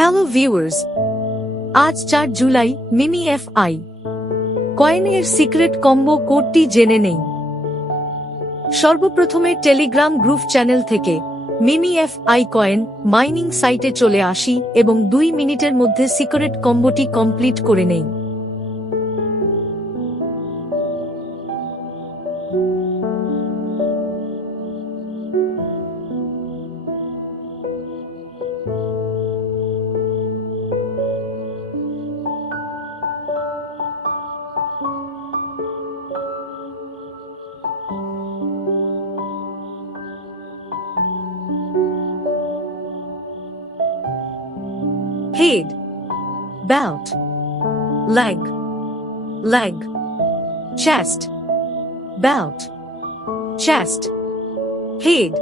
Hello viewers, আজ 4 July mini FI কয়েনের secret combo কোডটি জেনে নেই। সর্বপ্রথমে টেলিগ্রাম গ্রুপ চ্যানেল থেকে মিনি এফআই কয়েন মাইনিং সাইটে চলে আসি এবং 2 মিনিটের মধ্যে সিক্রেট কম্বোটি কমপ্লিট করে নেই। Head, belt, leg, chest, belt, chest, head.